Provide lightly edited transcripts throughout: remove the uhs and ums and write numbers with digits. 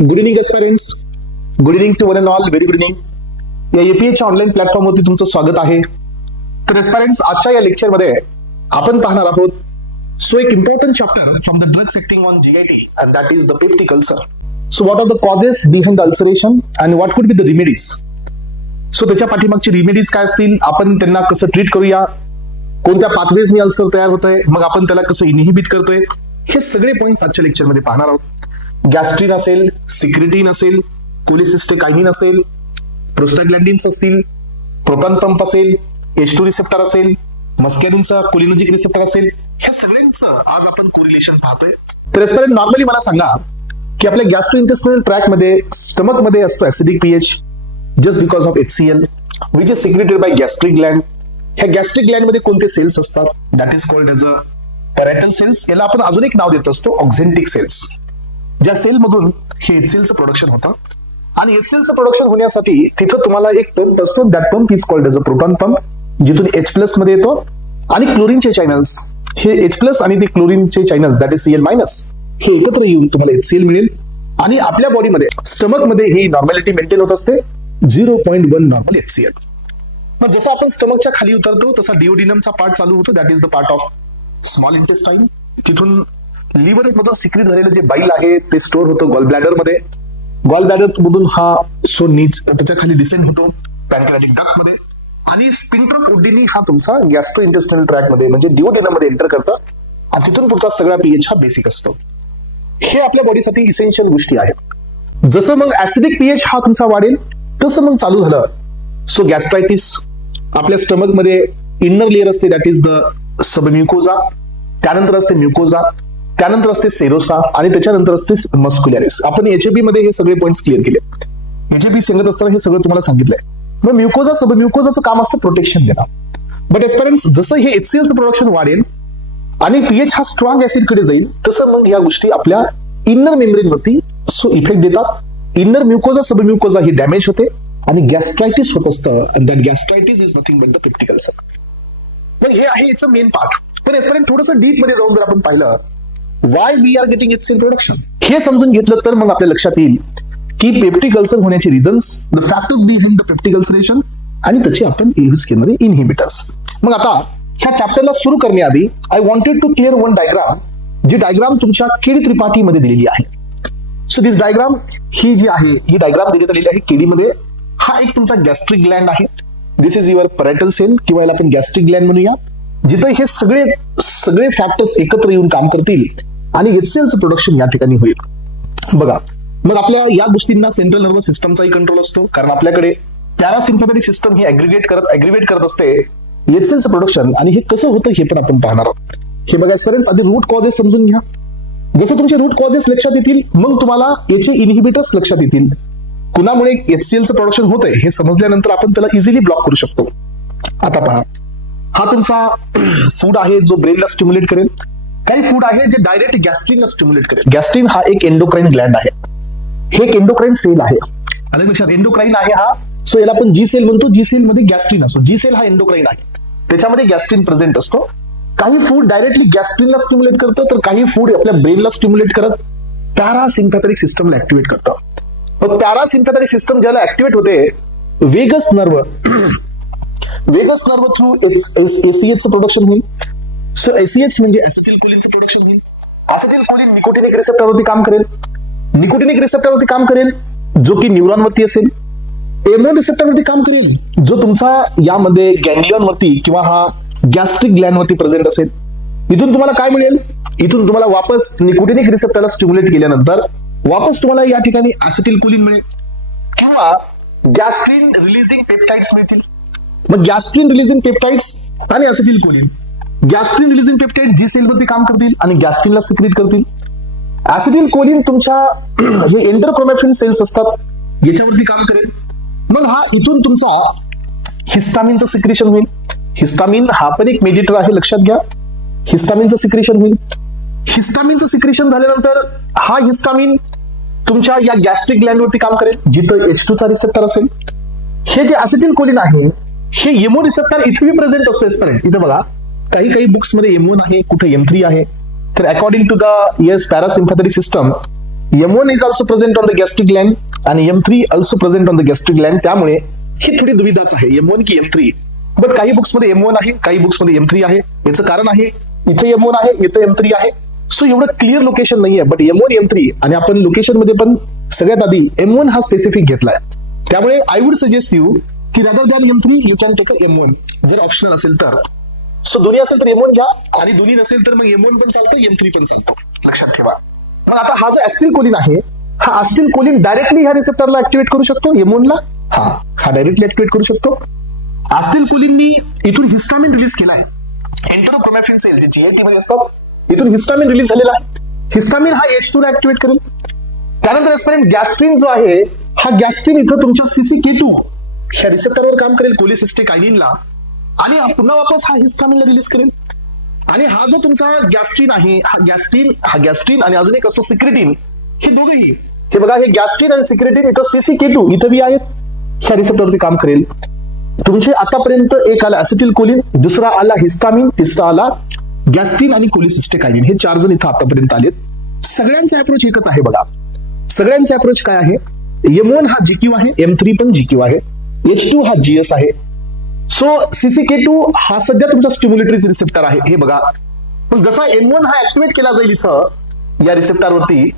Good evening aspirants, good evening to one and all, very good evening. या एपीएच्या online प्लॅटफॉर्मवरती तुमचं स्वागत आहे. तर एस्पायरंट्स, आजच्या या लेक्चरमध्ये आपण पाहणार आहोत सो एक important chapter from the drugs acting on GIT and that is the peptic ulcer. So what are the causes behind the ulceration and what could be the remedies. So त्याच्या पाठीमागची रिमेडीज काय असतील, आपण त्यांना कसं treat करूया, कोणत्या पाथवेजनी ulcer तयार होत आहे, मग आपण त्याला कसं इनहिबिट करतोय, हे सगळे पॉइंट्स आजच्या लेक्चरमध्ये पाहणार आहोत. गॅस्ट्रिन असेल, सिक्रेटिन असेल, कोलिसिस्टेकायनिन असेल, प्रोस्टाग्लॅन्डिन्स असतील, प्रोटॉन पंप असेल, H2 रिसेप्टर असेल, मस्कॅरिनचा कोलिनर्जिक रिसेप्टर असेल, ह्या सगळ्यांचं आज आपण कोरिलेशन पाहतोय. तर एस्पेरेंट नॉर्मली मला सांगा की आपल्या गॅस्ट्रोइंटेस्टिनल ट्रॅक मध्ये, स्टमक मध्ये असतो acidic pH just because of HCl which is secreted by gastric gland. ह्या गॅस्ट्रिक ग्लँड मध्ये कोणते सेल्स असतात, that is called as a parietal cells. याला आपण अजून एक नाव देत असतो ऑक्झेंटिक सेल्स. ज्या सेल मधून हे HClचं प्रोडक्शन होतं आणि HClचं प्रोडक्शन होण्यासाठी तिथं तुम्हाला एक पंप असतो, that pump is called as a proton pump, जिथून H+ मध्ये येतो आणि क्लोरीनचे चॅनल्स, हे H+ आणि ते क्लोरीनचे चॅनल्स दॅट इज Cl- हे एकत्र येऊन तुम्हाला HCl मिळेल. आणि आपल्या बॉडीमध्ये स्टमक मध्ये ही नॉर्मॅलिटी मेंटेन होत असते 0.1 नॉर्मल HCl. मग जसं आपण स्टमकच्या खाली उतरतो तसा डिओडिनमचा पार्ट चालू होतो, that is the part of small intestine. तिथून लिव्हर मधून सिक्रेट झालेलं जे बाईल आहे ते स्टोअर होतं गॉल ब्लॅडर मध्ये. गॉल ब्लॅडर मधून हा सो नीच त्याच्या खाली डिसेंड होतो पॅनक्रियाटिक डक्ट मध्ये आणि स्पिंट्रोपोडिनी हा तुमचा गॅस्ट्रो इंटेस्टिनल ट्रॅक मध्ये म्हणजे डिओडेनम मध्ये एंटर करतं आणि तिथून पुढचा सगळा पीएच हा बेसिक असतो. हे आपल्या बॉडीसाठी इसेन्शियल गोष्टी आहेत. जसं मग ऍसिडिक पीएच हा तुमचा वाढेल तसं मग चालू झालं सो गॅस्ट्रायटिस. आपल्या स्टमक मध्ये इनर लेअर असते दॅट इज द सबम्युकोजा, त्यानंतर असते म्युकोजा, त्यानंतर असते सेरोसा आणि त्याच्यानंतर असते मस्क्युलॅरिस. आपण एचएपी मध्ये हे सगळे पॉइंट्स क्लिअर केले. एचएपी सांगत असताना हे सगळं तुम्हाला सांगितलंय. मग म्युकोजा सबम्युकोजाचं काम असतं प्रोटेक्शन देणं. बट एस्पेरेंट्स, जसं हे HClचं प्रोडक्शन वाढेल आणि पीएच हा स्ट्रॉंग ऍसिड कडे जाईल तसं मग या गोष्टी आपल्या इनर मेम्ब्रेन वरती सो इफेक्ट देतात. इनर म्युकोजा सबम्युकोजा ही डॅमेज होते आणि गॅस्ट्रायटिस होत असतं. And that gastritis is nothing but the peptic ulcer. पण हे आहे याचं मेन पार्ट. पण एस्पेरेंट थोडंसं डीप मध्ये जाऊन जर आपण पाहिलं why we are getting HCl production, हे समजून घेतलं तर मग आपल्या लक्षात येईल की पेप्टिक अल्सर होण्याची reasons, the factors behind the peptic ulceration आणि त्याचे आपण यूज केणारे इनहिबिटर्स. मग आता ह्या चॅप्टरला सुरू करण्याआधी I wanted to clear one diagram, जी डायग्राम तुमच्या केडी त्रिपाठी मध्ये दिलेली आहे. सो दिस डायग्राम ही जी आहे ही डायग्राम देण्यात आलेली आहे केडी मध्ये. हा एक तुमचा गॅस्ट्रिक ग्लँड आहे. दिस इज युअर पॅरायटल सेल किंवा याला आपण गॅस्ट्रिक ग्लँड म्हणूया, जिथे हे सगळे फॅक्टर्स एकत्र येऊन काम करतील आणि HClचं प्रोडक्शन या ठिकाणी होईल. बघा, मग आपल्या या गोष्टींना सेंट्रल नर्वस सिस्टमचाही कंट्रोल असतो, कारण आपल्याकडे पॅरासिम्पॅथेटिक सिस्टम ही अग्रिगेट करत असते HClचं प्रोडक्शन. आणि हे कसं होतं हे पण आपण पाहणार आहोत. हे बघा स्टुडंट्स, आधी रूट कॉजेस समजून घ्या. जसं तुमचे रूट कॉजेस लक्षात येतील मग तुम्हाला याचे इनहिबिटर्स लक्षात येतील. कुणामुळे HClचं प्रोडक्शन होतंय हे समजल्यानंतर आपण त्याला इझिली ब्लॉक करू शकतो. आता पहा, हा तुमचा फूड आहे जो ब्रेनला स्टिम्युलेट करेल. काही फूड आहे जे डायरेक्ट गॅस्ट्रिनला स्टिम्युलेट करेल. गॅस्ट्रिन हा एक एंडोक्राइन ग्लँड आहे, हे एक एंडोक्राइन सेल आहे. आणि लक्षात, एंडोक्राइन आहे हा, सो याला आपण जी सेल म्हणतो. जी सेल मध्ये गॅस्ट्रिन असतो. जी सेल हा एंडोक्राइन आहे, त्याच्यामध्ये गॅस्ट्रिन प्रेझेंट असतो. काही फूड डायरेक्टली गॅस्ट्रिनला स्टिम्युलेट करतं, तर काही फूड आपल्या ब्रेनला स्टिम्युलेट करत पॅरासिम्पॅथेटिक सिस्टमला ऍक्टिव्हेट करतं. मग पॅरासिम्पॅथेटिक सिस्टम ज्याला ऍक्टिव्हेट होते, वेगस नर्व थ्रू ACHचं प्रोडक्शन होईल. सो ACH म्हणजे ऍसिटिलकोलिनचं प्रोडक्शन होईल. ऍसिटिलकोलिन निकोटिनिक रिसेप्टरवरती काम करेल. निकोटिनिक रिसेप्टरवरती काम करेल जो की न्यूरॉनवरती असेल. एमओ रिसेप्टरवरती काम करेल जो तुमचा यामध्ये गॅंग्लियॉन वरती किंवा हा गॅस्ट्रिक ग्लँड वरती प्रेझेंट असेल. इथून तुम्हाला काय मिळेल, इथून तुम्हाला वापस निकोटिनिक रिसेप्टरला स्टिम्युलेट केल्यानंतर वापस तुम्हाला या ठिकाणी ऍसिटिलकोलिन मिळेल किंवा गॅस्ट्रिन रिलीजिंग पेप्टाइड्स मिळतील. मग गॅस्ट्रिन रिलीजिंग पेप्टाइड्स आणि ऍसिटिलकोलिन, गॅस्ट्रिन रिलीजिंग पेप्टाइड जी सेलवरती काम करतील आणि गॅस्ट्रिनला सिक्रेट करतील. ऍसिटिलकोलिन तुमच्या हे एंडोक्रोमॅटिन सेल्स असतात याच्यावरती काम करेल. मग हा इथून तुमचा हिस्टामिनचं सिक्रेशन होईल. हिस्टामिन हा पण एक मेडिएटर आहे, लक्षात घ्या. हिस्टामिनचं सिक्रेशन होईल. हिस्टामिनचं सिक्रेशन झाल्यानंतर हा हिस्टामिन तुमच्या या गॅस्ट्रिक ग्लँडवरती काम करेल जिथं H2 चा रिसेप्टर असेल. हे जे ऍसिटिलकोलिन आहे हे एमओ रिसेप्टर इथे प्रेझेंट असतो. एस्पेरेंट इथे बघा, काही बुक्स मध्ये M1 आहे, कुठे M3 आहे. तर according to the parasympathetic system M1 is also present on the gastric gland आणि M3 also present on the gastric gland. त्यामुळे ही थोडी दुविधाच आहे, M1 की M3. बट काही बुक्स मध्ये M1 आहे, काही बुक्स मध्ये M3 आहे. याचं कारण आहे इथे M1 आहे, इथे M3 आहे. सो एवढं क्लिअर लोकेशन नाहीये. बट M1 M3 आणि आपण लोकेशन मध्ये पण सगळ्यात आधी M1 हा स्पेसिफिक घेतलाय. त्यामुळे आय वुड सजेस्ट यू की rather than M3 you can take M1 जर ऑप्शनल असेल तर. सो दोन्ही असेल तर M1 घ्या आणि दोन्ही नसेल तर मग M1 पण चालतं, M3 पण चालतं. लक्षात ठेवा. मग आता हा जो ऍसिटिल कोलिन आहे, हा ऍसिटिल कोलिन डायरेक्टली ह्या रिसेप्टरला ऍक्टिव्हेट करू शकतो M1 ला. हा डायरेक्टली ऍक्टिव्हेट करू शकतो. ऍसिटिल कोलिननी इथून हिस्टामिन रिलीज केलाय. एंटेरोक्रोमॅफिन सेल जे GNT मध्ये असतात, इथून हिस्टामिन रिलीज झालेला आहे. हिस्टामिन हा H2 ला ऍक्टिव्हेट करेल. त्यानंतर एस्पिरेंट गॅस्ट्रिन जो आहे, हा गॅस्ट्रिन इथं तुमच्या CCK2 ह्या रिसेप्टरवर काम करेल कोलेसिस्टेकायनिनला आणि पुन्हा वापस हा हिस्टामिनला रिलीज करेल. आणि हा जो तुमचा गॅस्ट्रिन आहे, हा गॅस्ट्रिन आणि अजून एक असतो सिक्रेटिन, हे दोघेही हे बघा, हे गॅस्ट्रिन आणि सिक्रेटिन इथं CCK2 इथं बी आहेत, ह्या रिसेप्टरवरती काम करेल. तुमचे आतापर्यंत एक आला ऍसिटिल कोलिन, दुसरा आला हिस्टामिन, तिसरा आला गॅस्ट्रिन आणि कोलेसिस्टेकायनिन. हे 4 जण इथं आतापर्यंत आलेत. सगळ्यांचा अप्रोच एकच आहे बघा. सगळ्यांचा अप्रोच काय आहे? M1 हा GQ आहे, M3 पण GQ आहे, H2 हा GS आहे. सो CCK2 हा सध्या तुमचा स्टिम्युलेटरी रिसेप्टर आहे, हे बघा. पण जसा M1 हा ऍक्टिव्हेट केला जाईल इथं या रिसेप्टरवरती,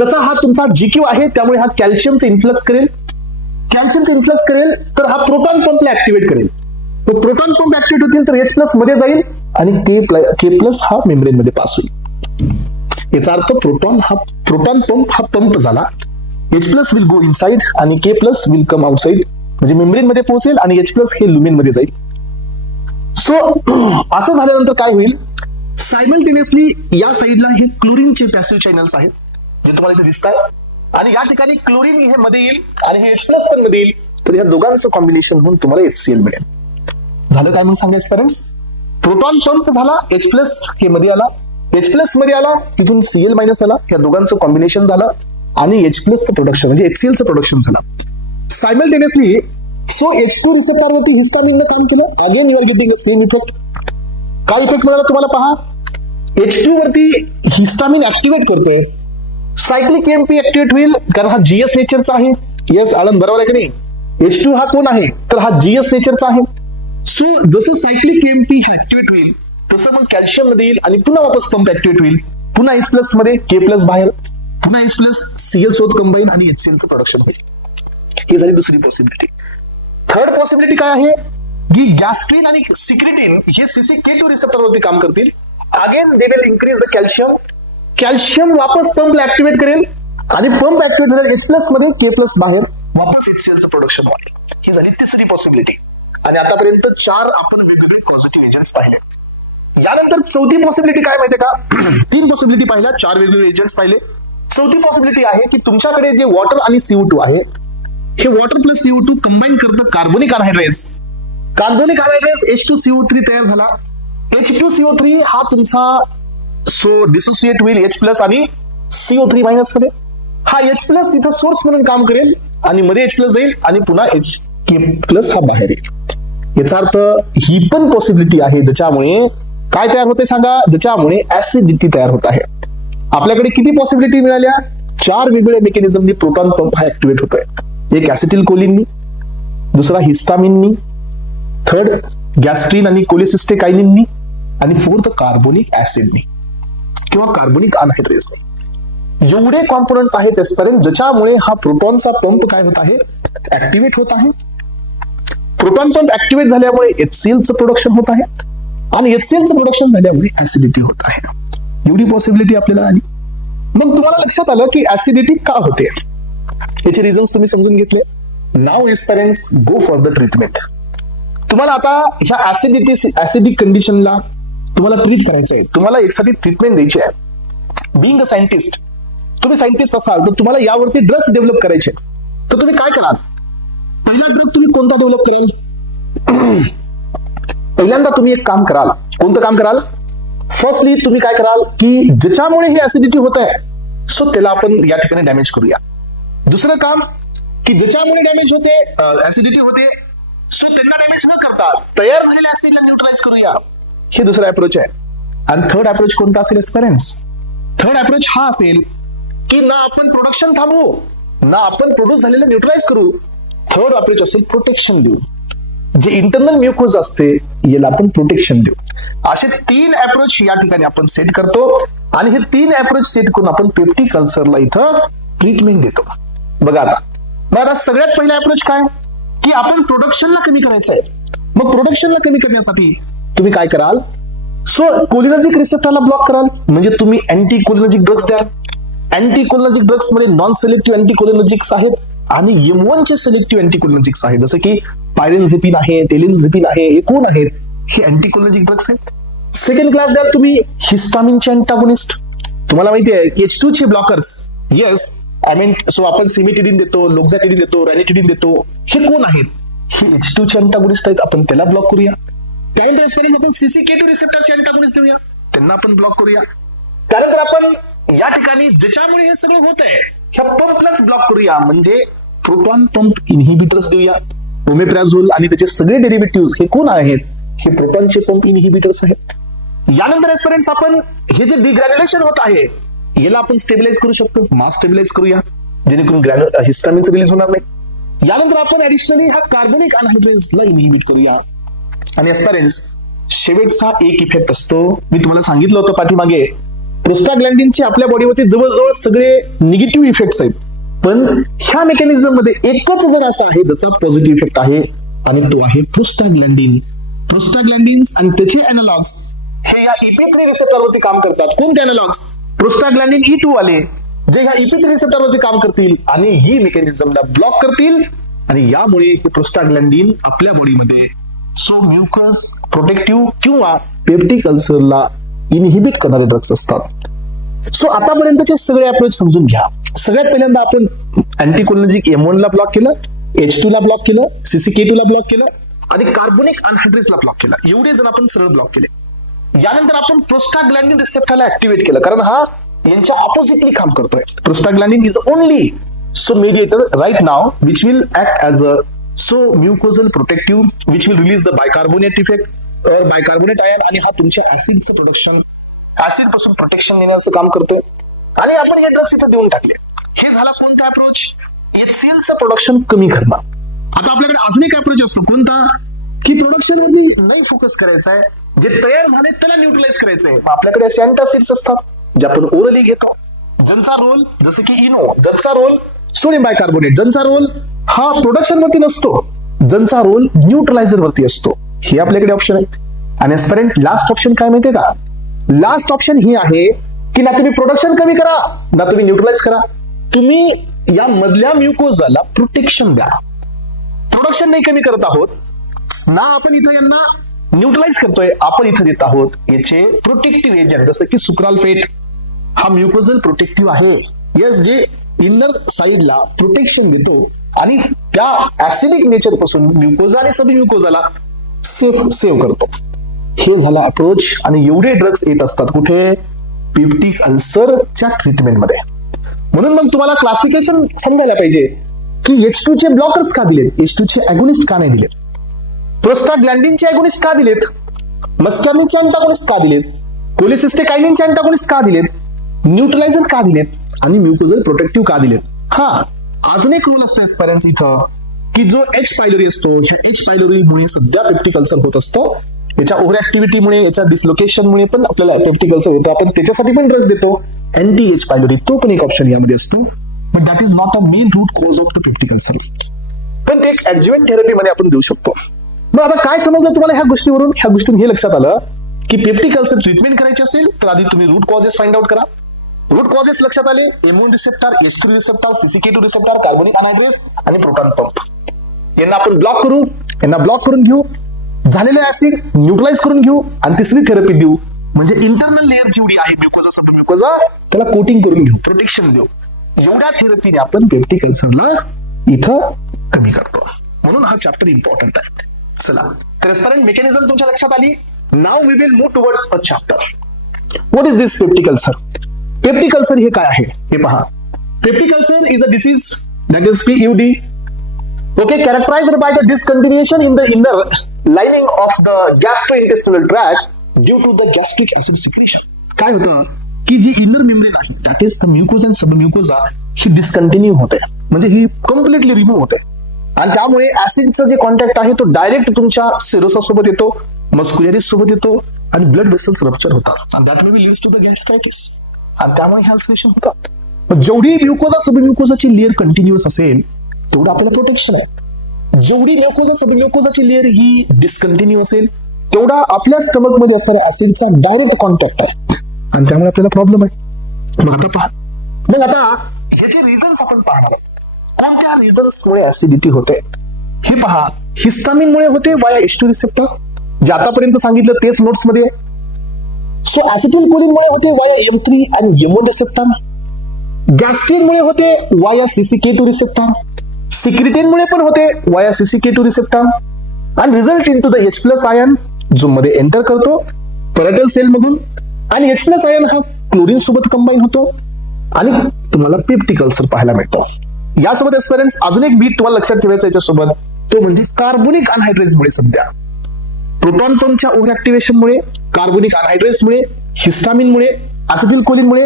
तसा हा तुमचा GQ आहे. त्यामुळे हा कॅल्शियमचा इन्फ्लक्स करेल. कॅल्शियमचा इन्फ्लक्स करेल तर हा प्रोटॉन पंपला ऍक्टिव्हेट करेल. तो प्रोटॉन पंप ऍक्टिव्हेट होतील तर H+ मध्ये जाईल आणि K+ हा मेम्ब्रेन मध्ये पास होईल. याचा अर्थ प्रोटॉन पंप हा पंप झाला. H+ विल गो इनसाइड आणि K+ विल कम आउटसाइड, म्हणजे मेम्ब्रेन मध्ये पोहोचेल आणि H+ हे लुमेन मध्ये जाईल. सो असं झाल्यानंतर काय होईल? सायमल्टेनियसली या साईडला हे क्लोरीनचे पॅसिव्ह चॅनल्स आहेत जे तुम्हाला इथे दिसतात आणि या ठिकाणी क्लोरीन हे मध्ये येईल आणि हे H+ पण मध्ये येईल. तर या दोघांचं कॉम्बिनेशन होऊन तुम्हाला HCl मिळेल. झालं काय मग सांगायचं पेरेंट्स? प्रोटॉन पंप झाला, H+ हे मध्ये आला, H+ मध्ये आला, तिथून Cl- आला, या दोघांचं कॉम्बिनेशन झालं आणि H+ प्रोडक्शन म्हणजे HCl चं प्रोडक्शन झालं सायमल्टेनियसली. सो H2 रिसेप्टर वरती हिस्टामिनने काम केलं. Again you are getting same effect. काय इफेक्ट मिळाला तुम्हाला पहा? H2 वरती हिस्टामिन ऍक्टिव्हेट करतोय, सायक्लिक AMP ऍक्टिव्हेट होईल कारण हा GS नेचरचा आहे. येस आनंद, बरोबर आहे की नाही? H2 हा कोण आहे? तर हा GS नेचरचा आहे. सो जसं सायक्लिक AMP हा ऍक्टिव्हेट होईल तसं मग कॅल्शियम मध्ये येईल आणि पुन्हा वापस पंप ऍक्टिव्हेट होईल. पुन्हा H+ मध्ये, K+ बाहेर, पुन्हा H+ Cl सोबत कंबाईन आणि HCl चं प्रोडक्शन होईल. ही झाली दुसरी पॉसिबिलिटी. थर्ड पॉसिबिलिटी काय आहे की गॅस्ट्रिन आणि सिक्रेटिन हे CCK2 रिसेप्टरवरती काम करतील. Again they will increase the calcium. Calcium वापस पंपला ऍक्टिव्हेट करेल आणि पंप ऍक्टिव्हेट झाल्यावर H+ मध्ये, K+ बाहेर, वापस HCl चं प्रोडक्शन होईल. ही झाली तिसरी पॉसिबिलिटी. आणि आतापर्यंत 4 आपण वेगवेगळे पॉझिटिव्ह एजंट्स पाहिले. यानंतर चौथी पॉसिबिलिटी काय माहितीये का? 3 पॉसिबिलिटी पाहिल्या, 4 वेगवेगळे एजंट्स पाहिले. चौथी पॉसिबिलिटी आहे की तुमच्याकडे जे वॉटर आणि CO2 आहे, हे वॉटर प्लस CO2 कंबाईन करतं carbonic anhydrase. Carbonic anhydrase H2CO3 तयार झाला. H2CO3 हा तुमचा डिसोसिएट होईल H+ आणि CO3- मध्ये. हा H+ इथं सोर्स म्हणून काम करेल आणि मध्ये H+ जाईल आणि पुन्हा K+ हा बाहेर येईल. याचा अर्थ ही पण पॉसिबिलिटी आहे ज्याच्यामुळे काय तयार होते सांगा? ज्याच्यामुळे ऍसिडिटी तयार होत आहे. आपल्याकडे किती पॉसिबिलिटी मिळाल्या? 4 वेगवेगळ्या मेकॅनिझमनी प्रोटॉन पंप हा ऍक्टिव्हेट होतोय. एक ऍसिटिल कोलिननी, दुसरा हिस्टामिननी, थर्ड गॅस्ट्रिन आणि कोलेसिस्टेकायनिननी आणि फोर्थ कार्बोनिक ऍसिडनी किंवा कार्बोनिक अनहायड्रेसनी. एवढे कॉम्पोनंट्स आहेत एस्पिरेंट ज्याच्यामुळे हा प्रोटॉनचा पंप काय होत आहे? ऍक्टिव्हेट होत आहे. प्रोटॉन पंप ऍक्टिव्हेट झाल्यामुळे HCl चं प्रोडक्शन होत आहे आणि HCl चं प्रोडक्शन झाल्यामुळे ऍसिडिटी होत आहे. एवढी पॉसिबिलिटी आपल्याला आली. मग तुम्हाला लक्षात आलं की ऍसिडिटी का होते? याचे रिझन्स तुम्ही समजून घेतले. Now aspirants go for the treatment. तुम्हाला आता ह्या ऍसिडिक कंडिशनला तुम्हाला ट्रीट करायचं आहे. तुम्हाला एखादी ट्रीटमेंट द्यायची आहे. बिंग अ सायंटिस्ट, तुम्ही सायंटिस्ट असाल तर तुम्हाला यावरती ड्रग्स डेव्हलप करायचे. तर तुम्ही काय कराल? पहिला ड्रग तुम्ही कोणता डेव्हलप कराल? पहिल्यांदा तुम्ही एक काम कराल. कोणतं काम कराल? फर्स्टली तुम्ही काय कराल की ज्याच्यामुळे ही ऍसिडिटी होत आहे, सो त्याला आपण या ठिकाणी डॅमेज करूया. दुसरं काम की ज्याच्यामुळे डॅमेज होते, ऍसिडिटी होते, सो त्यांना डॅमेज न करता तयार झालेल्या ऍसिडला न्यूट्रलाइज करूया. हे दुसरा अप्रोच आहे. आणि थर्ड अप्रोच कोणता असेल एस्पिरेंट्स? थर्ड अप्रोच हा असेल की ना आपण प्रोडक्शन थांबवू, ना आपण प्रोड्यूस झालेलं न्यूट्रलाइज करू. थर्ड अप्रोच असेल प्रोटेक्शन देऊ. जे इंटरनल म्युकोज असते याला आपण प्रोटेक्शन देऊ. असे 3 अप्रोच या ठिकाणी आपण सेट करतो आणि हे 3 अप्रोच सेट करून आपण पेप्टिक अल्सरला इथं ट्रीटमेंट देतो. बघा आता सगळ्यात पहिला अप्रोच काय की आपण प्रोडक्शनला कमी करायचं आहे. मग प्रोडक्शनला कमी करण्यासाठी तुम्ही काय कराल, सो कोलिनर्जिक रिसेप्टरला ब्लॉक कराल, म्हणजे तुम्ही अँटी कोलिनर्जिक ड्रग्स द्याल. अँटी कोलिनर्जिक ड्रग्स मध्ये नॉन सिलेक्टिव्ह अँटी कोलिनर्जिक्स आहेत आणि M1 चे सिलेक्टिव्ह अँटी कोलिनर्जिक्स आहेत, जसं की पायरेनझेपिन आहे, टेलिनझेपिन आहे. हे कोण आहेत, हे अँटी कोलिनर्जिक ड्रग्स आहेत. सेकंड क्लास द्याल तुम्ही हिस्टामिनचे अँटागोनिस्ट. तुम्हाला माहिती आहे H2 चे blockers, yes I mean so आपण सिमिटिडिन देतो, लोक्झॅटिडिन देतो, रॅनिटिडिन देतो. हे कोण आहेत, हे H2 चे अँटागोनिस्ट आहेत. आपण त्याला ब्लॉक करूया. त्यानंतर आपण CCK2 रिसेप्टरचे अँटागोनिस्ट देऊया, त्यांना आपण ब्लॉक करूया. त्यानंतर आपण या ठिकाणी ज्याच्यामुळे हे सगळं होत आहे ह्या पंपलाच ब्लॉक करूया, म्हणजे प्रोटॉन पंप इनहिबिटर्स देऊया. ओमेप्राझोल आणि त्याचे सगळे डेरिव्हेटिव्ह हे कोण आहेत, हे प्रोटॉनचे पंप इनहिबिटर्स आहेत. यानंतर एस्पिरंट्स आपण हे जे डिग्रॅन्युलेशन होत आहे याला आपण स्टेबिलाइज करू शकतो, मास स्टेबिलाइज करूया, जेणेकरून हिस्टामिन रिलीज होणार नाही. यानंतर आपण ऍडिशनली हा कार्बोनिक अनहायड्रेजला इनहिबिट करूया. आणि एस्पिरंट्स शेवटचा एक इफेक्ट असतो, मी तुम्हाला सांगितलं होतं पाठीमागे, प्रोस्टाग्लॅन्डिनचे आपल्या बॉडीवरती जवळजवळ सगळे निगेटिव्ह इफेक्ट्स आहेत, पण ह्या मेकॅनिझम मध्ये एकच जर असा आहे ज्याचा पॉझिटिव्ह इफेक्ट आहे आणि तो आहे प्रोस्टाग्लॅन्डिन. प्रोस्टाग्लॅन्डिन्स आणि त्याचे अॅनालॉग्स हे या EP3 रिसेप्टरवरती काम करतात. कोणते अॅनालॉग्स, प्रोस्टाग्लॅन्डिन E2 वाले, जे ह्या EP3 रिसेप्टरवरती काम करतील आणि ही मेकॅनिझमला ब्लॉक करतील आणि यामुळे हे प्रोस्टाग्लॅन्डिन आपल्या बॉडीमध्ये सो म्युकस प्रोटेक्टिव्ह किंवा पेप्टिक अल्सरला इनहिबिट करणारे ड्रग्स असतात. सो आतापर्यंतचे सगळे अप्रोच समजून घ्या. सगळ्यात पहिल्यांदा आपण अँटीकोलिनर्जिक M1 ला ब्लॉक केलं, H2 ला ब्लॉक केलं, CCK2 ला ब्लॉक केलं आणि कार्बोनिक अनहायड्रेजला ब्लॉक केलं. एवढे जण आपण सरळ ब्लॉक केले. यानंतर आपण प्रोस्टाग्लॅन्डिन रिसेप्टरला ऍक्टिव्हेट केलं, कारण हा यांच्या ऑपोजिटली काम करतोय. Prostaglandin is only so mediator right now which will act as a so mucosal protective which will release the bicarbonate effect और बायकार्बोनेट आयन, आणि हा तुमच्या ऍसिडचं प्रोडक्शन, ऍसिड पासून प्रोटेक्शन देण्याचं काम करतोय. आणि आपण हे ड्रग्स इथे देऊन टाकले. हे झाला कोणता अप्रोच, HCl प्रोडक्शन कमी करणं. आता आपल्याकडे अजून एक अप्रोच असतो, कोणता की प्रोडक्शन वरती नाही फोकस करायचा आहे, जे तयार झाले त्याला न्यूट्रलाइज करायचंय. आपल्याकडे असे अँटासिड्स असतात जे आपण ओरली घेतो, ज्यांचा रोल जसं की इनो, ज्यांचा रोल सोडियम बायकार्बोनेट, ज्यांचा रोल हा प्रोडक्शन वरती नसतो, ज्यांचा रोल न्यूट्रलायझर वरती असतो. हे आपल्याकडे ऑप्शन आहे. आणि एस्पिरंट लास्ट ऑप्शन काय माहितीये का, लास्ट ऑप्शन ही आहे की ना तुम्ही प्रोडक्शन कमी करा ना तुम्ही न्यूट्रलाइज करा, तुम्ही या मधल्या म्युकोजाला प्रोटेक्शन द्या. प्रोडक्शन नाही कमी करत आहोत ना आपण इथं यांना न्यूट्रलाइज करतोय, आपण इथं देत आहोत याचे प्रोटेक्टिव्ह एजंट, जसं की सुक्राल्फेट. हा म्युकोजल प्रोटेक्टिव्ह आहे, येस, जे इनर साइडला प्रोटेक्शन देतो आणि त्या ऍसिडिक नेचर पासून म्युकोजा आणि सब म्युकोजाला सेव्ह करतो. हे झाला अप्रोच. आणि एवढे ड्रग्स येत असतात कुठे, पेप्टिक अल्सरच्या ट्रीटमेंटमध्ये. म्हणून मग तुम्हाला क्लासिफिकेशन समजायला पाहिजे की H2 चे ब्लॉकर्स का दिलेत, H2 चे अगोनिस्ट का नाही दिलेत, प्रोस्टाग्लॅन्डिनचे अगोनिस्ट का दिलेत, मस्कर्निकचे अँटागोनिस्ट का दिलेत, कोलिसिस्टेकाइनिनचे अँटागोनिस्ट का दिलेत, न्यूट्रलायझर का दिलेत आणि म्युकोजल प्रोटेक्टिव्ह का दिलेत. हा अजून एक रूल असतो एस्पिरंट्स इथं की जो H पायलोरी असतो, ह्या H पायलोरीमुळे सध्या पेप्टिक अल्सर होत असतं. याच्या ओव्हर ऍक्टिव्हिटीमुळे, याच्या डिस्लोकेशनमुळे पण आपल्याला पेप्टिक अल्सर होतो. आपण त्याच्यासाठी पण ड्रग्स देतो, अँटी H पायलोरी, तो पण एक ऑप्शन यामध्ये असतो. But that is not a main root cause of the peptic ulcer, पण ते एक ऍडज्युव्हंट थेरपी मध्ये आपण देऊ शकतो. मग आता काय समजलं तुम्हाला ह्या गोष्टीवरून, ह्या गोष्टीतून हे लक्षात आलं की पेप्टिक अल्सर ट्रीटमेंट करायची असेल तर आधी तुम्ही रूट कॉजेस फाइंड आउट करा. रूट कॉजेस लक्षात आले, M1 receptor, H3 receptor, CCK2 receptor, carbonic anhydrase आणि प्रोटॉन पंप. यांना आपण ब्लॉक करू, यांना ब्लॉक करून घेऊ, झालेले ऍसिड न्यूट्रलाइज करून घेऊ आणि तिसरी थेरपी देऊ, म्हणजे इंटरनल लेअर जेवढी आहे म्युकोजा, सब म्युकोजा, त्याला कोटिंग करून घेऊ, प्रोटेक्शन देऊ. एवढ्या थेरपीने आपण पेप्टिक अल्सरला इथं कमी करतो. म्हणून हा चॅप्टर इम्पॉर्टंट आहे. चला, तर एस्पिरंट मेकॅनिझम तुमच्या लक्षात आली. Now we will move towards a chapter. What is this peptic ulcer? Peptic ulcer हे काय आहे हे पहा. Peptic ulcer is a disease that is PUD, okay, characterized by the discontinuation in the inner lining of the gastrointestinal tract due to the gastric acid secretion. काय होतं की जी inner membrane आहे that is the mucosa and submucosa ही discontinue होते, म्हणजे ही completely remove होते. आणि त्यामुळे ऍसिडचा जे कॉन्टॅक्ट आहे तो डायरेक्ट तुमच्या सिरोसा सोबत येतो, मस्क्युलरिस सोबत येतो आणि ब्लड वेसल्स रप्चर होतात. आणि that may be leads to the gastritis. आणि त्यामुळे हे अल्सरेशन होतात. जेवढी म्युकोजा सबम्युकोजाची लेअर कंटिन्युअस असेल तेवढं आपल्याला प्रोटेक्शन आहे. जेवढी म्युकोजा सबम्युकोजाची लेअर ही डिस्कंटिन्यू असेल तेवढा आपल्या स्टमक मध्ये असणाऱ्या ऍसिडचा डायरेक्ट कॉन्टॅक्ट आहे आणि त्यामुळे आपल्याला प्रॉब्लेम आहे. मग आता पहा, मग आता ह्याचे रिझन्स आपण पाहणार आहोत. कोणत्या रिझन्समुळे ऍसिडिटी होते हे पहा. हिस्टामिनमुळे होते वाया H2 रिसेप्टर, जे आतापर्यंत सांगितलं तेच नोट्स मध्ये. सो ऍसिटिलकोलिनमुळे होते वाया M3 आणि M1 रिसेप्टर. गॅस्ट्रिनमुळे होते वाया CCK2 रिसेप्टर. सिक्रिटिनमुळे पण होते वाया CCK2 रिसेप्टर. आणि result into the H+ ion जो मध्ये एंटर करतो पॅरेटल सेल मधून. आणि H+ आयन हा क्लोरीन सोबत कंबाईन होतो आणि तुम्हाला पेप्टिक अल्सर पाहायला मिळतो. यासोबत एस्पेरेंट्स अजून एक बीट तुम्हाला लक्षात ठेवायचं याच्यासोबत, तो म्हणजे कार्बोनिक अनहायड्रेजमुळे सध्या प्रोटॉन पंपच्या ओव्हर ऍक्टिव्हेशनमुळे, कार्बोनिक अनहायड्रेजमुळे, हिस्टामिनमुळे, ऍसिटिलकोलिनमुळे,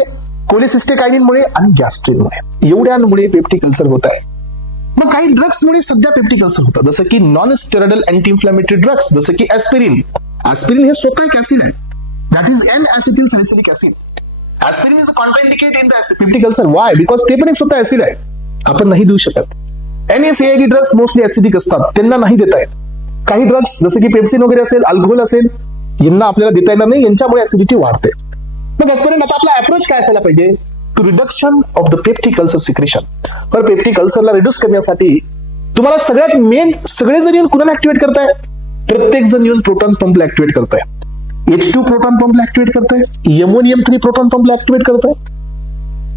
कोलेसिस्टेकायनिनमुळे आणि गॅस्ट्रिनमुळे एवढ्यांमुळे पेप्टिक अल्सर होत आहे. मग काही ड्रग्समुळे सध्या पेप्टिक अल्सर होतं, जसं की non steroidal anti inflammatory drugs जसं की ऍस्पिरिन. ऍस्पिरिन हे स्वतः एक ऍसिड आहे, that is N-acetyl salicylic acid. Aspirin is contraindicate in the peptic ulcer. Why? Because ते पण एक स्वतः ऍसिड आहे, आपण नाही देऊ शकत. NSAID ड्रग्स मोस्टली ऍसिडिक असतात, त्यांना नाही देता येत. काही ड्रग्स जसे की पेप्सिन वगैरे असेल, अल्कोहोल असेल, यांना आपल्याला देता येणार नाही, यांच्यामुळे ऍसिडिटी वाढते. मग ऍस्पिरिन आता आपला अप्रोच काय असायला पाहिजे? To reduction of the peptic ulcer secretion. तर पेप्टिक अल्सरला रिड्यूस करण्यासाठी तुम्हाला सगळ्यात मेन सगळेजण येऊन कुणाला ऍक्टिव्हेट करताय? प्रत्येक जण येऊन प्रोटॉन पंपला ऍक्टिव्हेट करताय. H2 प्रोटॉन पंपला ऍक्टिव्हेट करताय, M1 M3 प्रोटॉन पंपला ऍक्टिव्हेट करताय,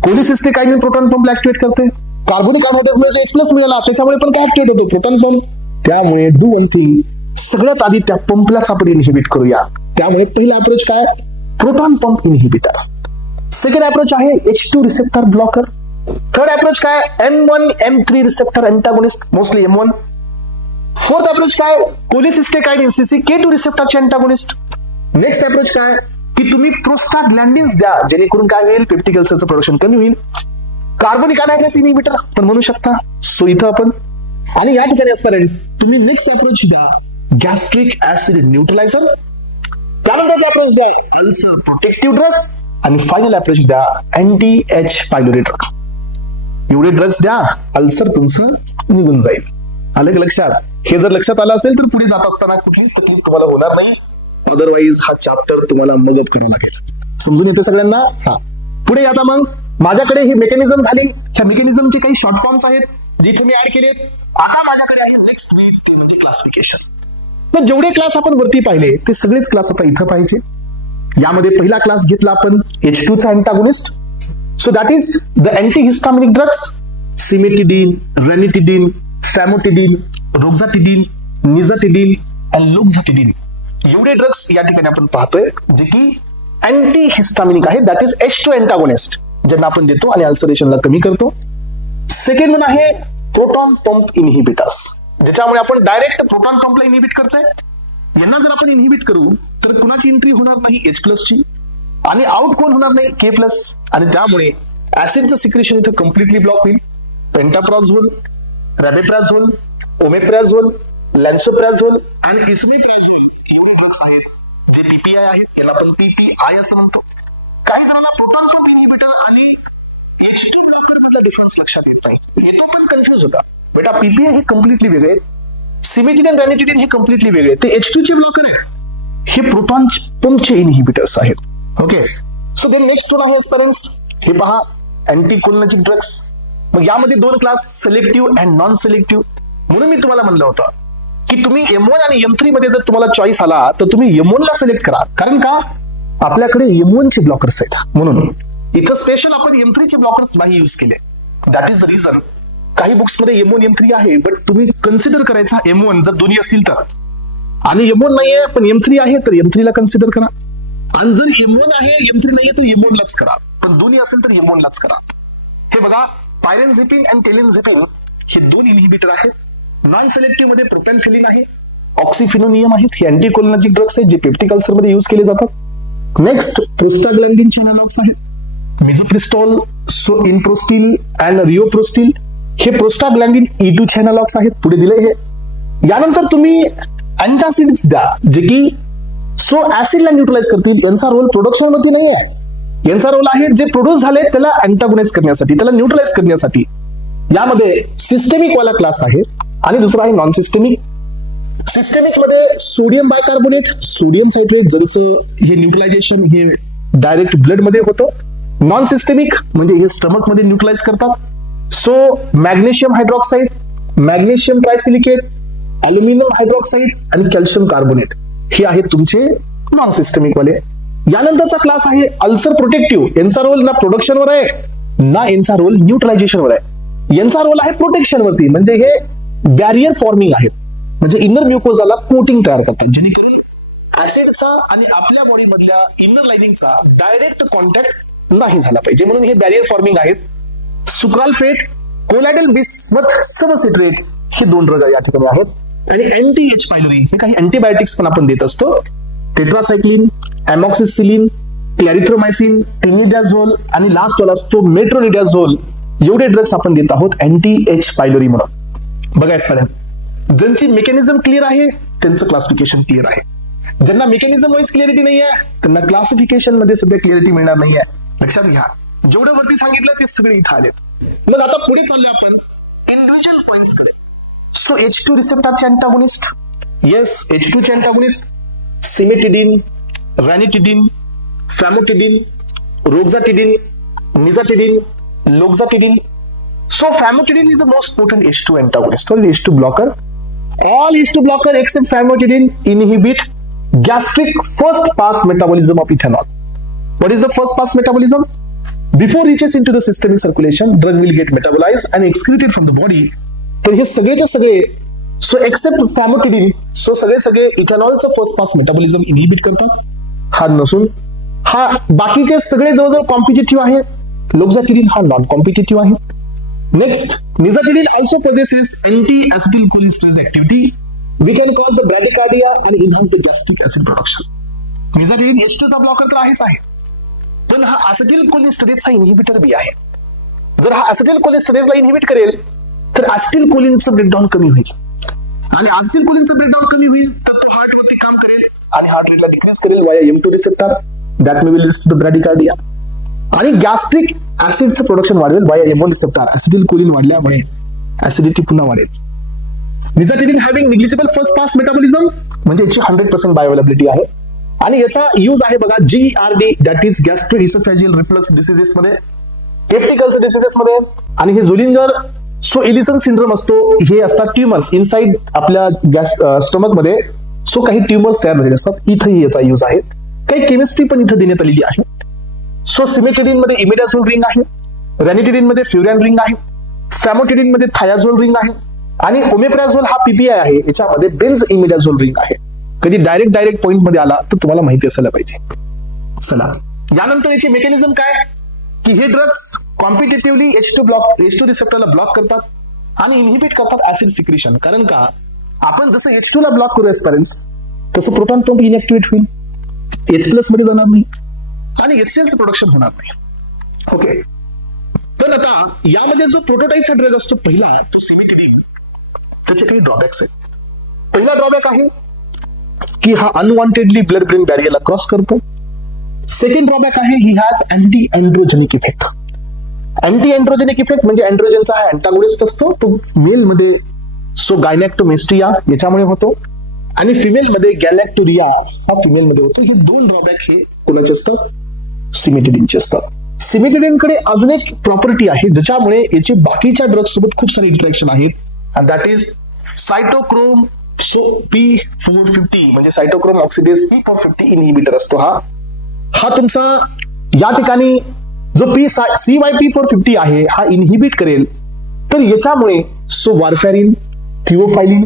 कोलिसिस्टेकायनिन प्रोटॉन पंपला ऍक्टिव्हेट करते. कार्बोनिक अनहायड्रेजमुळे H+ मिळाला, त्याच्यामुळे पण काय ऍक्टिव्हेट होतो? Proton pump. त्यामुळे डू वन थिंग, सगळ्यात आधी त्या पंपलाच आपण इनहिबिट करूया. त्यामुळे पहिला अप्रोच काय? Proton pump inhibitor. Second approach आहे H2 receptor blocker. Third approach काय? M1 M3 receptor antagonist, mostly M1. Fourth approach काय? कोलिसिस्टेकायनिन CCK2 रिसेप्टरचे अँटागोनिस्ट. नेक्स्ट अप्रोच काय? की तुम्ही प्रोस्टाग्लॅन्डिन्स द्या, जेणेकरून काय होईल? पेप्टिक अल्सरचं प्रोडक्शन कमी होईल. कार्बोनिक अनहायड्रेज इनहिबिटर पण म्हणू शकता. सो इथं आपण आणि या ठिकाणी असणार तुम्ही नेक्स्ट अप्रोच द्या गॅस्ट्रिक ऍसिड न्यूट्रलायझर. त्यानंतरचा अप्रोच द्या अल्सर प्रोटेक्टिव्ह ड्रग. आणि फायनल अप्रोच द्या अँटी H पायलोरी ड्रग. एवढे ड्रग्स द्या, अल्सर तुमचं निघून जाईल. आलं का लक्षात? हे जर लक्षात आलं असेल तर पुढे जात असताना कुठलीच तकलीफ तुम्हाला होणार नाही. अदरवाईज हा चॅप्टर तुम्हाला मदत करावं लागेल. समजून येते सगळ्यांना? हा, पुढे आता मग माझ्याकडे ही मेकॅनिझम झाली. ह्या मेकॅनिझमचे काही शॉर्ट फॉर्म्स आहेत जिथे मी ऍड केलेत. आता माझ्याकडे आहे नेक्स्ट बीट, म्हणजे क्लासिफिकेशन. तर जेवढे क्लास आपण वरती पाहिले ते सगळेच क्लास आता इथं पाहिजे. यामध्ये पहिला क्लास घेतला आपण H2 चा antagonist. So that is the antihistaminic drugs, cimetidine, ranitidine, famotidine, roxatidine, nizatidine आणि लोक्झाटिडीन. एवढे ड्रग्स या ठिकाणी आपण पाहतोय जे की अँटीहिस्टामिनिक आहे, दॅट इज H2 अँटागोनिस्ट, ज्यांना आपण देतो आणि अल्सरेशनला कमी करतो. सेकंड वन आहे प्रोटॉन पंप इनहिबिटर्स, ज्याच्यामुळे आपण डायरेक्ट प्रोटॉन पंपला इनहिबिट करतोय. यांना जर आपण इनहिबिट करू तर कुणाची एंट्री होणार नाही? H+ ची. आणि आउट कोण होणार नाही? K+. आणि त्यामुळे ऍसिडचं सिक्रेशन इथं कम्प्लिटली ब्लॉक होईल. पेंटाप्रॉझोल, रॅबेप्राझोल, ओमेप्राझोल, लॅन्सोप्राझोल आणि इसमेप्राझोल ड्रग्स आहेत जे PPI आहेत. याला आपण PPI असं म्हणतो. काही जणांना प्रोटॉन पंप इनहिबिटर आणि H2 ब्लॉकर मधला डिफरन्स लक्षात येत नाही, हे तो पण कन्फ्युज होता. बेटा PPI हे कम्प्लिटली वेगळे, सिमेटिडीन, रॅनिटिडीन हे कम्प्लिटली वेगळे. ते H2 चे ब्लॉकर आहे, हे प्रोटॉन पंपचे इनहिबिटर्स आहेत. Okay, so then next one आहे एस्पेरेंट्स. हे पहा अँटीकोलिनर्जिक ड्रग्स. मग यामध्ये दोन class, selective and non selective. म्हणून मी तुम्हाला म्हणलं होतं की तुम्ही M1 आणि M3 मध्ये जर तुम्हाला चॉईस आला तर तुम्ही M1 ला सिलेक्ट करा. कारण का? आपल्याकडे M1 चे ब्लॉकर्स आहेत. म्हणून इथं स्पेशल आपण M3 चे ब्लॉकर्स नाही युज केले. That is the reason. काही बुक्स मध्ये M1 M3 आहे, बट तुम्ही कन्सिडर करायचा M1 जर दोन्ही असतील तर. आणि M1 नाहीये पण M3 आहे तर M3 ला कन्सिडर करा. आणि जर M1 आहे M3 नाहीये तर M1 लाच करा. पण दोन्ही असेल तर M1 लाच करा. हे बघा, पायरेनझेपिन आणि टेलेनझेपिन हे दोन इनहिबिटर आहेत. नॉन सिलेक्टिव्ह मध्ये प्रोपॅनथेलिन आहे, ऑक्सिफिनोनियम आहेत. हे अँटीकोलिनर्जिक ड्रग्स आहेत जे पेप्टिक अल्सर मध्ये युज केले जातात. नेक्स्ट प्रोस्टाग्लॅन्डिनचे अनॅलॉग्स आहेत. मिझोप्रिस्टॉल, इनप्रोस्टिल अँड रिओप्रोस्टिल हे प्रोस्टाग्लॅन्डिन E2 चे अॅनालॉग्स आहेत. पुढे दिले हे. यानंतर तुम्ही अँटासिड्स द्या जे की ऍसिडला न्यूट्रलाइज करतील. यांचा रोल प्रोडक्शन मध्ये नाही आहे. यांचा रोल आहे जे प्रोड्यूस झाले त्याला अँटागोनाइज करण्यासाठी, त्याला न्यूट्रलाइज करण्यासाठी. यामध्ये सिस्टेमिक वाला क्लास आहे आणि दुसरा आहे नॉन सिस्टेमिक. सिस्टेमिक मध्ये सोडियम बायकार्बोनेट, सोडियम सायट्रेट, जसं हे न्यूट्रलायझेशन हे डायरेक्ट ब्लड मध्ये होतं. नॉन सिस्टेमिक म्हणजे हे स्टमक मध्ये न्यूट्रलाइज करतात. So magnesium hydroxide, magnesium trisilicate, aluminium hydroxide आणि कॅल्शियम कार्बोनेट हे आहेत तुमचे नॉन सिस्टेमिक वाले. यानंतरचा क्लास आहे अल्सर प्रोटेक्टिव्ह. यांचा रोल ना प्रोडक्शनवर आहे ना यांचा रोल न्यूट्रलायझेशनवर आहे. यांचा रोल आहे प्रोटेक्शन वरती, म्हणजे हे बॅरियर फॉर्मिंग आहेत, म्हणजे इनर म्युकोजाला कोटिंग तयार करतात जेणेकरून ऍसिडचा आणि आपल्या बॉडी मधल्या इनर लाइनिंगचा डायरेक्ट कॉन्टॅक्ट नाही झाला पाहिजे, म्हणून हे बॅरियर फॉर्मिंग आहेत. सुक्राल्फेट, कोलॅडल बिस्मथ सबसिट्रेट हे 2 ड्रग या ठिकाणी आहेत. आणि अँटी एच पायलोरी हे काही अँटीबायोटिक्स पण आपण देत असतो. टेट्रासायक्लिन, अमॉक्सिसिलिन, क्लॅरिथ्रोमायसिन, टिनिडाझोल आणि लास्ट वाला असतो मेट्रोनिडाझोल. एवढे ड्रग्स आपण देत आहोत अँटी एच पायलोरी म्हणून. बघा यापर्यंत ज्यांची मेकॅनिझम क्लिअर आहे त्यांचं क्लासिफिकेशन क्लिअर आहे. ज्यांना मेकॅनिझम वाईज क्लिअरिटी नाही आहे त्यांना क्लासिफिकेशन मध्ये सध्या क्लिअरिटी मिळणार नाही आहे. लक्षात घ्या, जेवढं वरती सांगितलं ते सगळे इथं आलेत. मग आता पुढे चाललोय आपण इंडिव्हिज्युअल पॉइंट्स कडे. सो H2 रिसेप्टरचे अँटागोनिस्ट, येस H2 चे antagonist cimetidine, ranitidine, famotidine, roxatidine, nizatidine, loxatidine. So famotidine is the most potent H2 antagonist, or H2 blocker. All H2 blocker except famotidine inhibit gastric first pass metabolism of ethanol. What is the first pass metabolism? Before reaches into the systemic circulation, drug will get metabolized and excreted from the body. तर हे सगळेच्या सगळे so except फॅमोटिडिन, so सगळे इथेनॉलचं first pass metabolism inhibit करतात. हा नसून हा बाकीचे सगळे जवळजवळ कॉम्पिटिटिव्ह आहे. लोक्झाटिडिन हा नॉन कॉम्पिटिटिव्ह आहे. Next, nizatidine also possesses anti-acetylcholinesterase activity. We can cause the bradycardia and enhance the gastric acid production. Nizatidine H2 चा ब्लॉकर तर आहेच आहे, पण हा acetylcholinesterase इनहिबिटर बी आहे. जर हा acetylcholinesterase इनहिबिट करेल तर acetylcholineचं ब्रेकडाऊन कमी होईल, आणि acetylcholineचं ब्रेकडाऊन कमी होईल तर तो हार्ट वरती काम करेल आणि हार्ट रेटला डिक्रीज करेल via M2 receptor. That may will lead to the bradycardia. आणि गॅस्ट्रिक ऍसिडचं प्रोडक्शन वाढवेल वाया M1 रिसेप्टर. ऍसिटिलकोलिन वाढल्यामुळे ऍसिडिटी पुन्हा वाढेल. Nizatidine having negligible first pass metabolism म्हणजे याची 100% बायोअवेलेबिलिटी आहे, आणि याचा यूज आहे बघा GERD, that is gastroesophageal reflux diseases मध्ये, पेप्टिक अल्सर डिसीजेस मध्ये. आणि हे झोलिंगर सो एलिसन सिंड्रोम असतो, हे असतात ट्युमर्स इनसाइड आपल्या स्टमक मध्ये. सो काही ट्युमर्स तयार झालेले असतात, इथंही याचा यूज आहे. काही केमिस्ट्री पण इथं देण्यात आलेली आहे. सो सिमेटिडिन मध्ये इमिडाझोल रिंग आहे, रॅनिटिडिन मध्ये फ्युरॅन रिंग आहे, फॅमोटिडिन मध्ये थायाझोल रिंग आहे, आणि ओमेप्राझोल हा PPI आहे, याच्यामध्ये बेन्झ इमिडाझोल रिंग आहे. कधी डायरेक्ट पॉइंट मध्ये आला तर तुम्हाला माहिती असायला पाहिजे. चला यानंतर याची मेकॅनिझम काय की हे ड्रग्स कॉम्पिटेटिव्हली H2 रिसेप्टरला ब्लॉक करतात आणि इनहिबिट करतात ऍसिड सिक्रिशन. कारण का आपण जसं H2 ला ब्लॉक करू एस्पॅरेन्स तसं प्रोटॉन पंप इनॅक्टिव्हेट होईल, H+ मध्ये जाणार नाही आणि HCl चं प्रोडक्शन होणार नाही. ओके, तर आता यामध्ये जो प्रोटोटाइपचा ड्रग असतो पहिला तो सिमेटिडिन, त्याचे काही ड्रॉबॅक्स आहेत. पहिला ड्रॉबॅक आहे की हा अनवॉन्टेडली ब्लड ब्रेन बॅरियरला क्रॉस करतो. सेकंड ड्रॉबॅक आहे he has anti androgenic effect. Anti androgenic effect म्हणजे एंड्रोजनचा हा अँटागोनिस्ट असतो, तो मेल मध्ये सो गायनॅक्टोमेस्ट्रिया याच्यामुळे होतो, आणि फिमेल मध्ये गॅलॅक्टोरिया हा फिमेल मध्ये होतो. हे 2 ड्रॉबॅक हे कोणाचे असतात? सिमेटिडिनचे असतात. सिमेटिडिनकडे अजून एक प्रॉपर्टी आहे ज्याच्यामुळे याचे बाकीच्या ड्रग्स सोबत खूप सारे इंटरॅक्शन आहेत, अँड दॅट इज सायटोक्रोम P450 म्हणजे सायटोक्रोम ऑक्सिडेज P450 इनहिबिटर असतो. हा तुमचा या ठिकाणी जो CYP450 आहे हा इनहिबिट करेल. तर याच्यामुळे सो वारफॅरिन, थिओफायलिन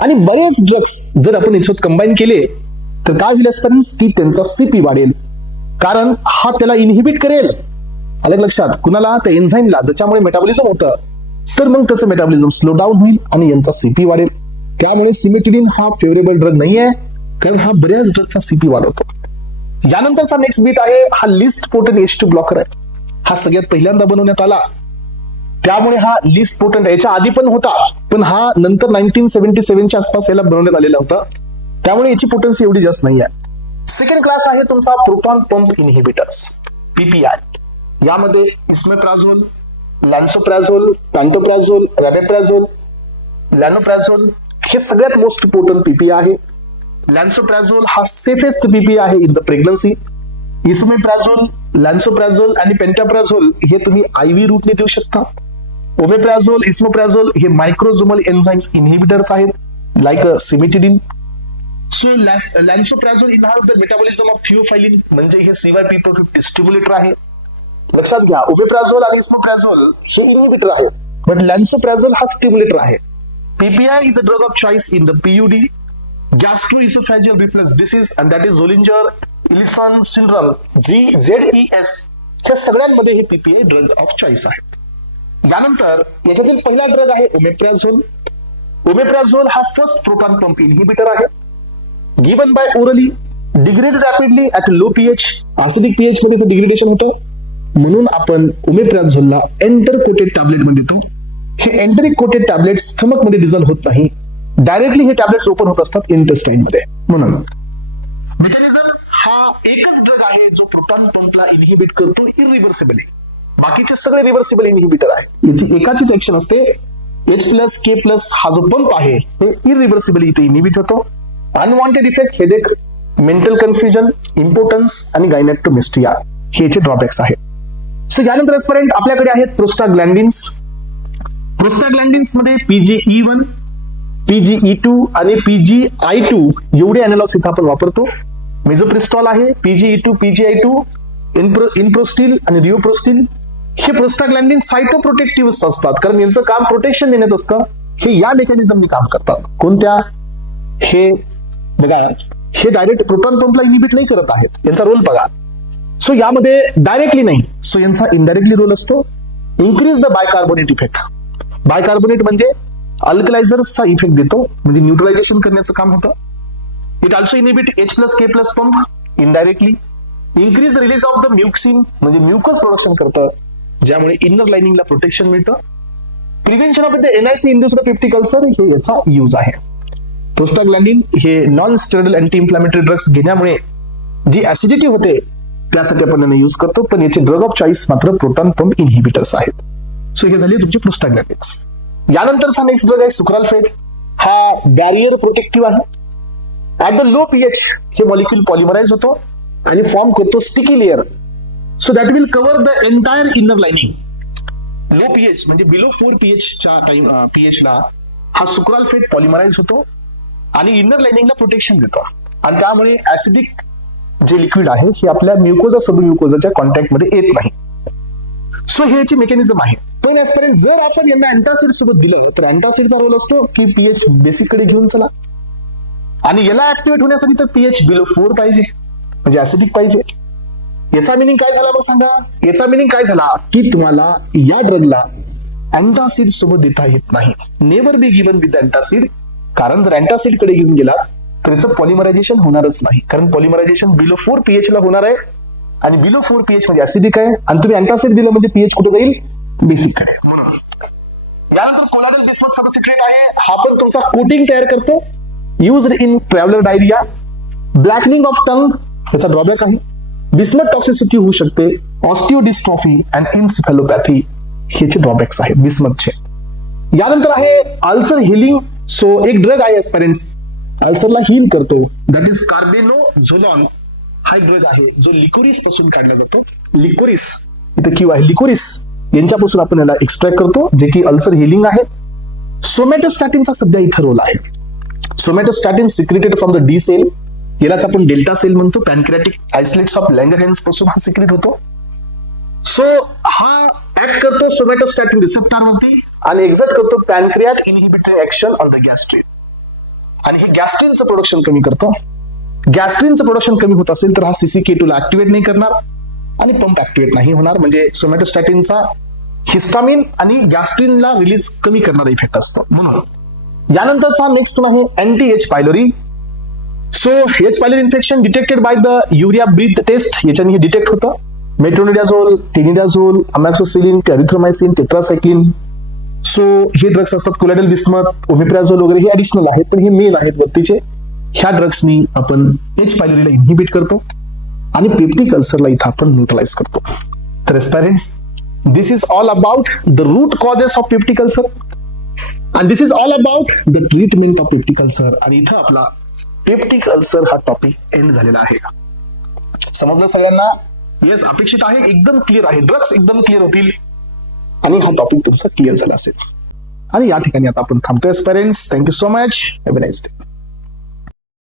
आणि बरेच ड्रग्स जर आपण याच्यात कंबाईन केले तर काय होईल एस्पॅरेन्स की त्यांचा CP वाढेल, कारण हा त्याला इनहिबिट करेल. अलग लक्षात कुणाला? त्या एन्झाईमला ज्याच्यामुळे मेटाबॉलिझम होतं, तर मग त्याचं मेटाबॉलिझम स्लो डाऊन होईल आणि यांचा CP वाढेल. त्यामुळे सिमेटिडिन हा फेवरेबल ड्रग नाहीये, कारण हा बऱ्याच ड्रगचा CP वाढवतो. यानंतरचा नेक्स्ट बीट आहे हा लिस्ट पोटेंट H2 ब्लॉकर आहे. हा सगळ्यात पहिल्यांदा बनवण्यात आला, त्यामुळे हा लिस्ट पोटंट आहे. याच्या आधी पण होता, पण हा नंतर 1977च्या आसपास याला बनवण्यात आलेला होता, त्यामुळे याची पोटन्सी एवढी जास्त नाही आहे. सेकंड क्लास आहे तुमचा प्रोटॉन पंप इनहिबिटर्स, पीपीआय. यामध्ये इस्मेप्राझोल, लॅन्सोप्राझोल, पॅन्टोप्राझोल, रॅबेप्राझोल, लॅनोप्राझोल हे सगळ्यात मोस्ट पोटंट पीपीआय आहे. लॅन्सोप्राझोल हा सेफेस्ट पीपीआय आहे इन द प्रेग्नन्सी. इस्मेप्राझोल, लॅन्सोप्राझोल आणि पेंटाप्राझोल हे तुम्ही आयव्ही रूटने देऊ शकता. ओमेप्राझोल, इस्मोप्राझोल हे मायक्रोझोमल एन्झाइम्स इनहिबिटर्स आहेत, like cimetidine. So lansoprazole enhance the metabolism of theophylline, म्हणजे हे CYP450 स्टिम्युलेटर आहे. लक्षात घ्या, ओमेप्राझोल आणि इस्मोप्राझोल हे इनहिबिटर आहे, बट लॅन्सोप्राझोल हा स्टिम्युलेटर आहे. PPI is a drug of choice in the PUD, gastroesophageal reflux disease, and that is Zollinger Ellison syndrome, ZES. हे सगळ्यांमध्ये हे पीपीआय ड्रग ऑफ चॉईस आहे. यानंतर याच्यातील पहिला ड्रग आहे ओमेप्राझोल. ओमेप्राझोल हा फर्स्ट प्रोटॉन पंप इनहिबिटर आहे. Given by orally, degrade rapidly at low pH. Acidic pH मध्ये डिग्रेडेशन होतं, म्हणून आपण ओमेप्राझोलला एंटर कोटेड टॅबलेट मध्ये देतो. हे एंटरिक कोटेड टॅबलेट स्टमक मध्ये डिझॉल्व्ह होत नाही, डायरेक्टली हे टॅबलेट्स ओपन होत असतात इंटेस्टाइन मध्ये. म्हणून मेकॅनिझम हा एकच ड्रग आहे जो प्रोटॉन पंपला इनहिबिट करतो इरिव्हर्सिबली. बाकीचे सगळे रिव्हर्सिबल इनहिबिटर आहे. याची एकाचीच ऍक्शन असते. H+K+ हा जो पंप आहे हे इरिव्हर्सिबली इथे इनहिबिट होतो. Unwanted effect, headache, mental confusion, importance आणि गायनेक्टोमेस्ट्रिया हे याचे ड्रॉबॅक्स आहेत. सो यानंतर एस्परंट आपल्याकडे आहेत प्रोस्टाग्लॅन्डिन्स. प्रोस्टाग्लॅन्डिन्स मध्ये PGE1, PGE2 आणि PGI2 एवढे अॅनालॉग्स इथे आपण वापरतो. मेझोप्रिस्टॉल आहे, PGE2, PGI2, इनप्रोस्टिल आणि रिओप्रोस्टिल. हे प्रोस्टाग्लॅन्डिन सायटोप्रोटेक्टिव्ह असतात, कारण यांचं काम प्रोटेक्शन देण्याचं असतं. हे या मेकॅनिझमने काम करतात. कोणत्या? हे बघा, हे डायरेक्ट प्रोटॉन पंपला इनहिबिट नाही करत आहेत, यांचा रोल बघा. सो यामध्ये डायरेक्टली नाही, सो यांचा इनडायरेक्टली रोल असतो. Increase the bicarbonate effect. Bicarbonate म्हणजे अल्कलायझर्सचा इफेक्ट देतो, म्हणजे न्यूट्रलायझेशन करण्याचं काम होतं. It also inhibit H+K+ pump indirectly. Increase release of the mucin, म्हणजे म्युकस प्रोडक्शन करतं, ज्यामुळे इनर लाइनिंगला प्रोटेक्शन मिळतं. Prevention of the NIC induced peptic ulcer हे याचा यूज आहे. प्रोस्टाग्लॅन्डिन हे non steroidal anti inflammatory drugs घेण्यामुळे जी ऍसिडिटी होते त्यासाठी आपण यांना यूज करतो, पण याचे ड्रग ऑफ चॉईस मात्र प्रोटॉन पंप इनहिबिटर्स आहेत. सो हे झाले तुमचे प्रोस्टाग्लॅन्डिन्स. यानंतरचा नेक्स्ट ड्रग आहे सुक्राल्फेट. हा बॅरियर प्रोटेक्टिव्ह आहे. ऍट द लो पीएच हे मॉलिक्यूल पॉलिमराइज होतो आणि फॉर्म करतो sticky layer, so that will cover the entire inner lining. Low pH म्हणजे बिलो 4 pHच्या टाइम पीएचला हा सुक्राल्फेट पॉलिमराइज होतो आणि इनर लाइनिंगला प्रोटेक्शन देतो, आणि त्यामुळे ऍसिडिक जे लिक्विड आहे हे आपल्या म्युकोजा सबम्युकोजाच्या कॉन्टॅक्ट मध्ये येत नाही. सो हे याची मेकॅनिझम आहे. पण ऍजपर्यंत जर आपण यांना अँटासिड सोबत दिलं तर अँटासिडचा रोल असतो की पीएच बेसिक कडे घेऊन चला, आणि याला ऍक्टिव्हेट होण्यासाठी तर पीएच बिलो 4 पाहिजे, म्हणजे ऍसिडिक पाहिजे. याचा मिनिंग काय झाला मग सांगा? याचा मिनिंग काय झाला की तुम्हाला या ड्रगला अँटासिड सोबत देता येत नाही. Never be given with antacid, कारण जर अँटासिड कडे घेऊन गेला तर याचं पॉलिमरायझेशन होणारच नाही, कारण पॉलिमरायझेशन बिलो 4 pH ला होणार आहे, आणि बिलो 4 pH म्हणजे ऍसिडिक आहे, आणि तुम्ही अँटासिड दिलं म्हणजे पीएच कुठे जाईल? बेसिक कडे. यानंतर कोलायडल बिस्मथ सबसिट्रेट आहे. हा पण तुमचा कोटिंग तयार करतो. Used in traveller diarrhoea. Blackening of tongue याचा ड्रॉबॅक आहे. बिस्मथ टॉक्सिसिटी होऊ शकते. ऑस्टिओडिस्ट्रॉफी अँड इन्सेफॅलोपॅथी ह्याचे ड्रॉबॅक्स आहेत बिस्मथचे. यानंतर आहे अल्सर हिलिंग. सो एक ड्रग आहे एस्पेरेन्स, अल्सरला हील करतो, दॅट इज कार्बेनोझोलॉन. हा ड्रग आहे जो लिकोरिस पासून काढला जातो. लिकोरिस इथे क्यू आहे, लिकोरिस यांच्यापासून आपण याला एक्स्ट्रॅक्ट करतो, जे की अल्सर हिलिंग आहे. सोमॅटोस्टॅटिनचा सध्या इथं रोल आहे. Somatostatin secreted from the D cell, यालाच आपण डेल्टा सेल म्हणतो. पॅनक्रियाटिक आयसोलेट्स ऑफ लँगरहॅन्स पासून हा सिक्रेट होतो. सो हा ऍक्ट करतो सोमॅटोस्टॅटिन रिसेप्टर वरती आणि एक्झर्ट करतो pancreatic inhibitory action on the gastrin, आणि हे गॅस्ट्रिनचं प्रोडक्शन कमी करतो. गॅस्ट्रिनचं प्रोडक्शन कमी होत असेल तर हा CCK2 ला ऍक्टिव्हेट नाही करणार आणि पंप ऍक्टिव्हेट नाही होणार, म्हणजे सोमॅटोस्टॅटिनचा हिस्टामिन आणि गॅस्ट्रिनला रिलीज कमी करणारा इफेक्ट असतो. म्हणून यानंतरचा नेक्स्ट आहे anti H pylori. So H pylori infection detected by the urea breath test, याच्याने हे डिटेक्ट होतं. Metronidazole, tinidazole, amoxicillin, erythromycin, tetracycline. So हे ड्रग्स असतात. कोलॅडल बिस्मथ, ओमिप्राझोल वगैरे हे ऍडिशनल आहेत, पण हे मेन आहेत वरतीचे. ह्या ड्रग्सनी आपण एच पायलोरीला इनहिबिट करतो आणि पेप्टिक अल्सरला इथं आपण न्यूट्रलाइज करतो. तर aspirants, this is all about the root causes of peptic ulcer and this is all about the treatment of peptic ulcer. आणि इथं आपला पेप्टिक अल्सर हा टॉपिक एंड झालेला आहे. समजलं सगळ्यांना? येस, अपेक्षित आहे एकदम क्लिअर आहे. ड्रग्स एकदम क्लिअर होतील आणि हा टॉपिक तुमचा क्लिअर झाला असेल. आणि या ठिकाणी आता आपण थांबतोय aspirants. Thank you so much. Have a nice day.